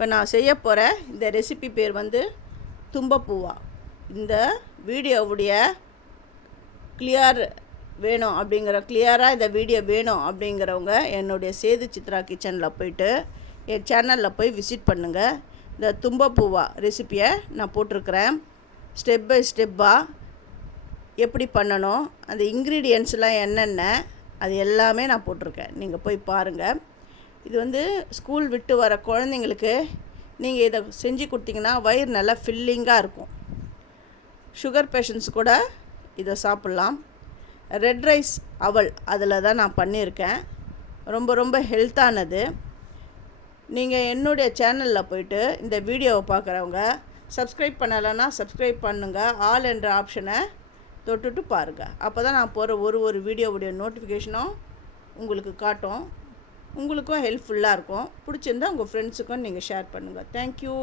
இப்போ நான் செய்ய போகிற இந்த ரெசிபி பேர் வந்து தும்பப்பூவா. இந்த வீடியோவுடைய கிளியராக இந்த வீடியோ வேணும் அப்படிங்கிறவங்க என்னுடைய சேது சித்ரா கிச்சனில் போய்ட்டு என் சேனலில் போய் விசிட் பண்ணுங்கள். இந்த தும்பப்பூவா ரெசிப்பியை நான் போட்டிருக்கிறேன். ஸ்டெப் பை ஸ்டெப்பாக எப்படி பண்ணணும், அந்த இன்க்ரீடியன்ட்ஸ்லாம் என்னென்ன, அது எல்லாமே நான் போட்டிருக்கேன். நீங்கள் போய் பாருங்கள். இது வந்து ஸ்கூல் விட்டு வர குழந்தைங்களுக்கு நீங்கள் இதை செஞ்சு கொடுத்தீங்கன்னா வயிறு நல்லா ஃபில்லிங்காக இருக்கும். சுகர் பேஷண்ட்ஸ் கூட இதை சாப்பிட்லாம். ரெட் ரைஸ் அவல் அதில் தான் நான் பண்ணியிருக்கேன். ரொம்ப ரொம்ப ஹெல்த்தானது. நீங்கள் என்னுடைய சேனலில் போய்ட்டு இந்த வீடியோவை பார்க்குறவங்க சப்ஸ்கிரைப் பண்ணலைன்னா சப்ஸ்கிரைப் பண்ணுங்கள். ஆல் என்ற ஆப்ஷனை தொட்டுட்டு பாருங்கள். அப்போ தான் நான் போகிற ஒரு வீடியோவுடைய நோட்டிஃபிகேஷனும் உங்களுக்கு காட்டும். உங்களுக்கும் ஹெல்ப்ஃபுல்லாக இருக்கும். பிடிச்சிருந்தால் உங்கள் ஃப்ரெண்ட்ஸுக்கும் நீங்கள் ஷேர் பண்ணுங்கள். தேங்க்யூ.